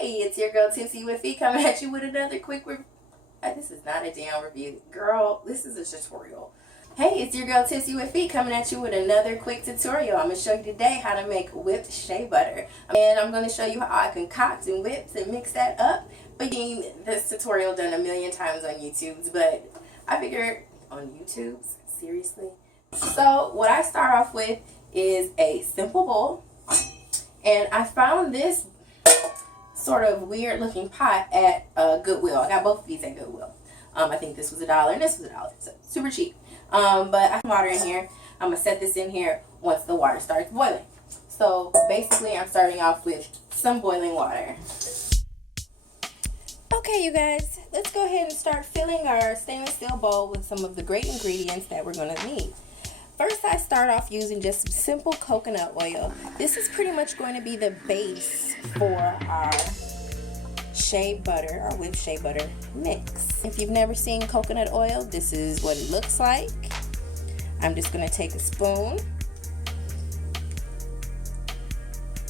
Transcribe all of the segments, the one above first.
Hey, it's your girl Tipsy With Fe coming at you with another quick review. This is not a damn review, girl. This is a tutorial. Hey, it's your girl Tipsy With Fe coming at you with another quick tutorial. I'm going to show you today how to make whipped shea butter. And I'm going to show you how I concoct and whip and mix that up. But you've seen this tutorial done a million times on YouTube, but I figured on YouTube, seriously. So what I start off with is a simple bowl. And I found this sort of weird looking pot at Goodwill. I got both of these at Goodwill. I think this was $1 and this was $1, so super cheap. But I have water in here. I'm gonna set this in here once the water starts boiling. So basically I'm starting off with some boiling water. Okay, you guys, let's go ahead and start filling our stainless steel bowl with some of the great ingredients that we're gonna need. First, I start off using just some simple coconut oil. This is pretty much going to be the base for our shea butter, our whipped shea butter mix. If you've never seen coconut oil, this is what it looks like. I'm just going to take a spoon.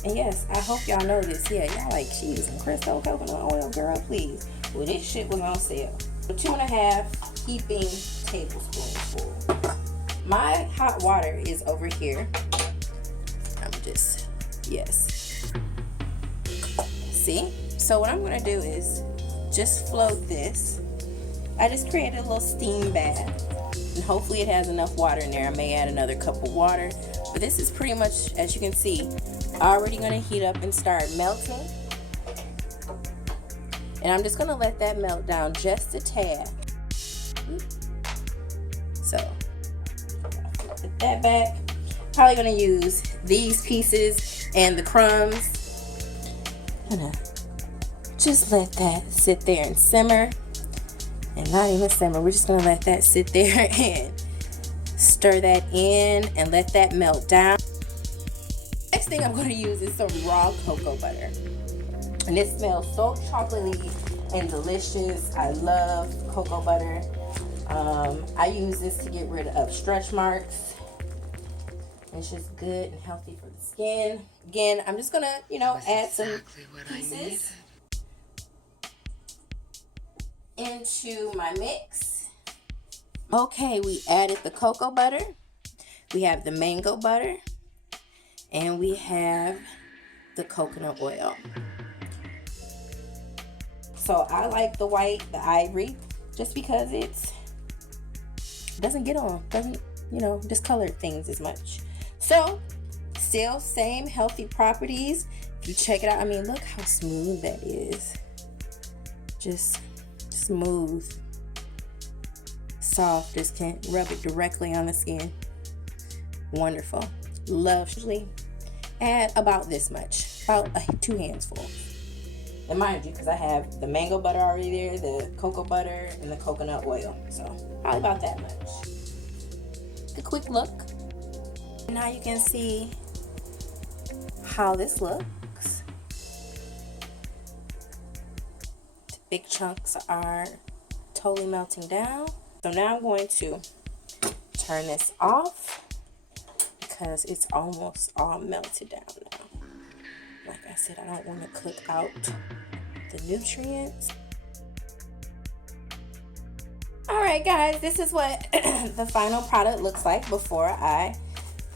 And yes, I hope y'all know this. Yeah, y'all like cheese and Crystal coconut oil, girl, please. Well, this shit was on sale. So 2.5 heaping tablespoons full. My hot water is over here. I'm just, yes. See? So what I'm gonna do is just float this. I just created a little steam bath. And hopefully it has enough water in there. I may add another cup of water. But this is pretty much, as you can see, already gonna heat up and start melting. And I'm just gonna let that melt down just a tad. So, put that back. Probably gonna use these pieces and the crumbs. Gonna just let that sit there and simmer. And not even simmer, we're just gonna let that sit there and stir that in and let that melt down. Next thing I'm gonna use is some raw cocoa butter. And it smells so chocolatey and delicious. I love cocoa butter. I use this to get rid of stretch marks. It's just good and healthy for the skin. Again, I'm just gonna, add some pieces into my mix. Okay, we added the cocoa butter. We have the mango butter. And we have the coconut oil. So I like the white, the ivory, just because it doesn't get on, doesn't, discolor things as much. So, still same healthy properties. If you check it out, I mean, look how smooth that is. Just smooth, soft, just can't rub it directly on the skin. Wonderful. Lovely. Add about this much, about 2 handsfuls. And mind you, because I have the mango butter already there, the cocoa butter, and the coconut oil. So, probably about that much. A quick look. Now you can see how this looks. The big chunks are totally melting down. So now I'm going to turn this off because it's almost all melted down now. Like I said, I don't want to cook out the nutrients. Alright guys, this is what the final product looks like before I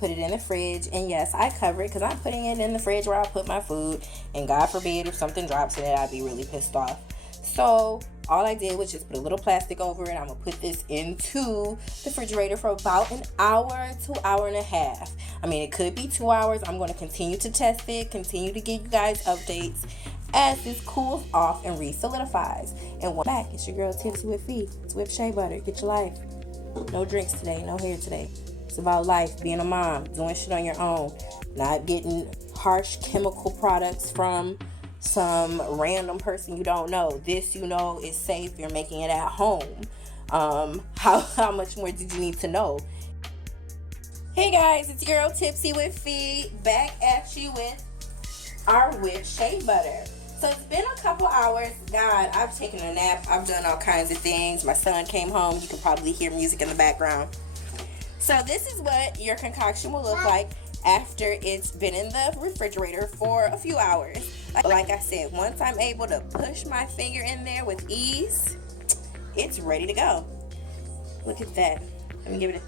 put it in the fridge. And yes, I cover it because I'm putting it in the fridge where I put my food. And God forbid if something drops in it, I'd be really pissed off. So all I did was just put a little plastic over it. I'm going to put this into the refrigerator for about an hour to hour and a half. I mean, it could be 2 hours. I'm going to continue to test it, continue to give you guys updates as this cools off and re-solidifies. And one back, it's your girl Tipsy With Fe. It's whipped shea butter. Get your life. No drinks today, no hair today. It's about life, being a mom, doing shit on your own, not getting harsh chemical products from some random person you don't know. This is safe. You're making it at home. How much more did you need to know? Hey guys, it's your girl Tipsy With Fe back at you with our whipped shea butter. So it's been a couple hours. God, I've taken a nap. I've done all kinds of things. My son came home. You can probably hear music in the background. So this is what your concoction will look like after it's been in the refrigerator for a few hours. Like I said, once I'm able to push my finger in there with ease, it's ready to go. Look at that. Let me give it a...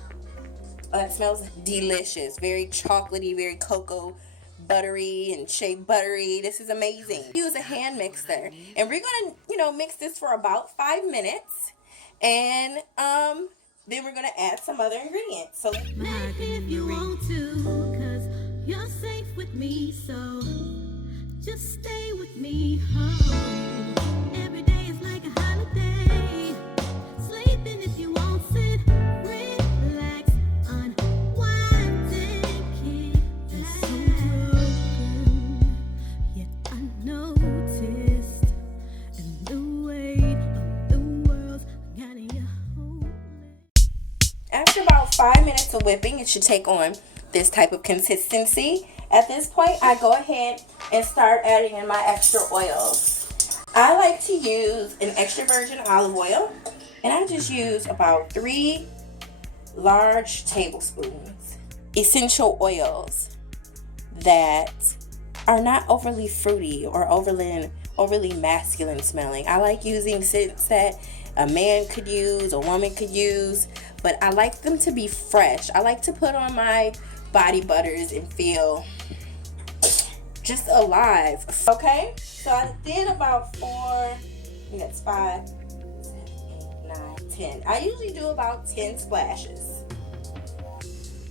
Oh, that smells delicious. Very chocolatey, very cocoa buttery and shea buttery. This is amazing. Use a hand mixer, and we're gonna, mix this for about 5 minutes, and then we're gonna add some other ingredients. So if you want to, 'cause you're safe with me, so just stay with me. Oh, every day is like a holiday. Sleeping if you want, sit, relax, unwind and kick back. So broken, yet unnoticed, and the weight of the world's got you holding. After about 5 minutes of whipping, it should take on this type of consistency. At this point, I go ahead and start adding in my extra oils. I like to use an extra virgin olive oil, and I just use about 3 large tablespoons. Essential oils that are not overly fruity or overly masculine smelling. I like using scents that a man could use, a woman could use, but I like them to be fresh. I like to put on my body butters and feel just alive. Okay, so I did about 4, I think that's 5, 7, 8, 9, 10. I usually do about 10 splashes.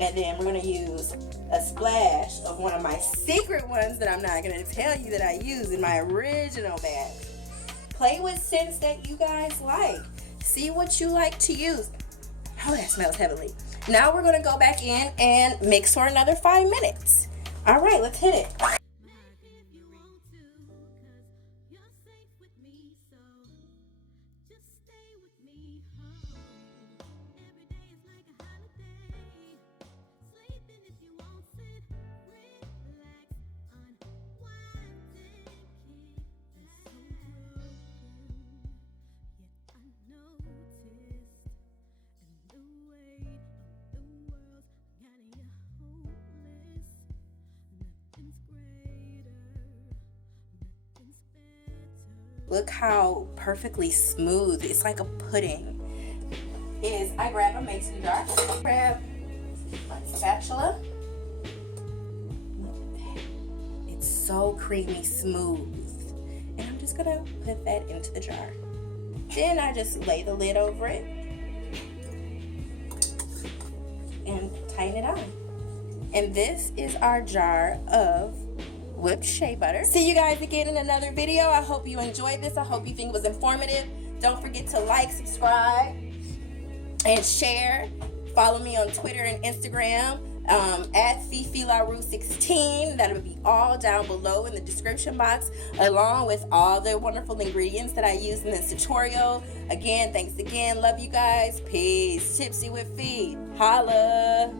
And then we're going to use a splash of one of my secret ones that I'm not going to tell you that I use in my original bag. Play with scents that you guys like. See what you like to use. Oh, that smells heavenly. Now we're going to go back in and mix for another 5 minutes. All right, let's hit it. Look how perfectly smooth. It's like a pudding. I grab a mason jar, grab my spatula. It's so creamy smooth. And I'm just gonna put that into the jar. Then I just lay the lid over it and tighten it on. And this is our jar of whipped shea butter. See you guys again in another video. I hope you enjoyed this. I hope you think it was informative. Don't forget to like, subscribe, and share. Follow me on Twitter and Instagram at Fefelarue16. That'll be all down below in the description box, along with all the wonderful ingredients that I use in this tutorial. Again, thanks again. Love you guys. Peace. Tipsy with Fe. Holla.